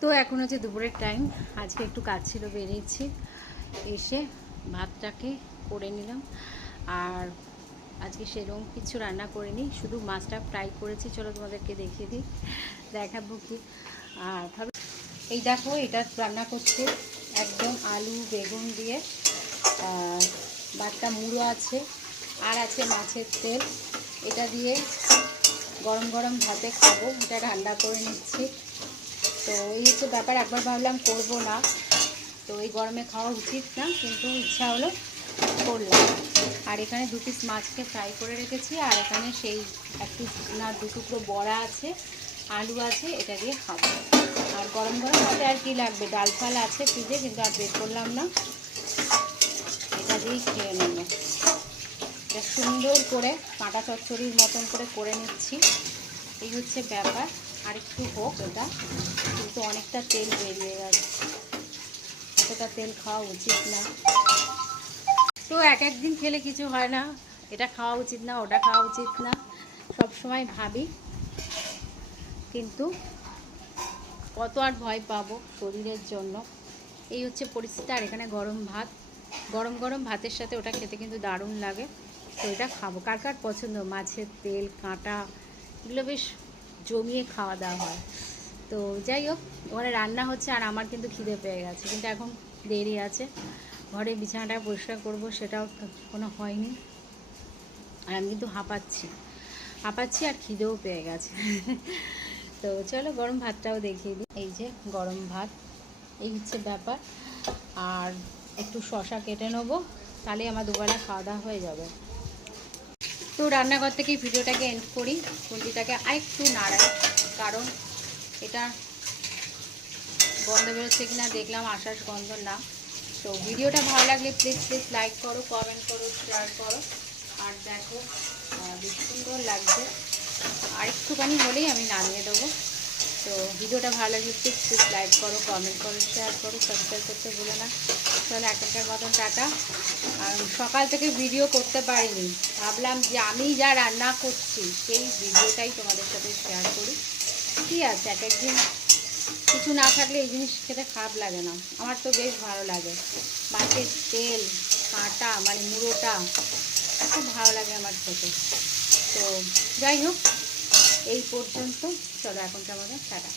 তো এখন হচ্ছে দুপুরের টাইম। আজকে একটু কাজ ছিল, বেরিয়েছি, এসে ভাতটাকে করে নিলাম। আর আজকে সেরকম কিছু রান্না করিনি, শুধু মাছটা ফ্রাই করেছি। চলো তোমাদেরকে দেখিয়ে দিই, দেখাবো কি। আর ভাবি এই দেখো, এটা রান্না করছে একদম আলু বেগুন দিয়ে। বাটটা মুড়ো আছে, আর আছে মাছের তেল। এটা দিয়ে গরম গরম ভাতে খাবো, এটা রান্না করে নিচ্ছি। তো এই হচ্ছে ব্যাপার। একবার ভাবলাম করব না, তো এই গরমে খাওয়া উচিত না, কিন্তু ইচ্ছা হলো করলাম। আর এখানে 2 পিস মাছকে ফ্রাই করে রেখেছি, আর এখানে সেই একটু না 2 টুকরো বড়া আছে, আলু আছে, এটা দিয়ে খাবো। আর গরম গরম ভাতে আর কি লাগবে, ডাল ফাল আছে ফ্রিজে, কিন্তু আর বের করলাম না, এটা দিয়েই খেয়ে নেবো। এটা সুন্দর করে কাঁটা চচ্চড়ির মতন করে নিচ্ছি। এই হচ্ছে ব্যাপার। আর একটু হোক এটা, কিন্তু অনেকটা তেল বেরিয়ে গেছে, এতটা তেল খাওয়া উচিত না। তো এক একদিন খেলে কিছু হয় না, এটা খাওয়া উচিত না, ওটা খাওয়া উচিত না, সব সময় ভাবি, কিন্তু কত আর ভয় পাবো শরীরের জন্য। এই হচ্ছে পরিস্থিতি। আর এখানে গরম ভাত, গরম গরম ভাতের সাথে ওটা খেতে কিন্তু দারুণ লাগে। তো এটা খাবো। কার কার পছন্দ মাছের তেল, কাঁটা, এগুলো বেশ জমিয়ে খাওয়া দাওয়া হয়। তো যাই হোক, ওখানে রান্না হচ্ছে আর আমার কিন্তু খিদে পেয়ে গেছে, কিন্তু এখন দেরি আছে। ঘরে বিছানাটা পরিষ্কার করব, সেটাও কোনো হয়নি। আর আমি কিন্তু হাঁপাচ্ছি আর খিদেও পেয়ে গেছে। তো চলো গরম ভাতটাও দেখিয়ে দিই। এই যে গরম ভাত, এই হচ্ছে ব্যাপার। আর একটু শশা কেটে নেবো, তাহলে আমার দুবেলা খাওয়া দাওয়া হয়ে যাবে। তো রান্নাঘর থেকে ভিডিওটাকে এন্ড করি। খুন্তিটাকে আরেকটু নাড়াই, কারণ এটা গন্ধ বেরোচ্ছে কিনা দেখলাম, আশ্বাস গন্ধ না। তো ভিডিওটা ভালো লাগলে প্লিজ লাইক করো, কমেন্ট করো, শেয়ার করো। আর দেখো বেশ সুন্দর লাগছে। আর একটুখানি হলেই আমি নামিয়ে দেবো। তো ভিডিওটা ভালো লাগলে প্লিজ লাইক করো, কমেন্ট করো, শেয়ার করো, সাবস্ক্রাইব করতে ভুলো না। চলো এখনকার মতন টাটা। আর সকাল থেকে ভিডিও করতে পারিনি, ভাবলাম যে আমি যা রান্না করছি সেই ভিডিওটাই তোমাদের সাথে শেয়ার করি। ঠিক আছে, এক একদিন কিছু না থাকলে এই জিনিস খেতে খারাপ লাগে না, আমার তো বেশ ভালো লাগে। মাছের তেল, কাঁটা মানে মুড়োটা খুব ভালো লাগে আমার খেতে। তো যাই হোক, এই পর্যন্ত। চলো এখনকার মতো টাটা।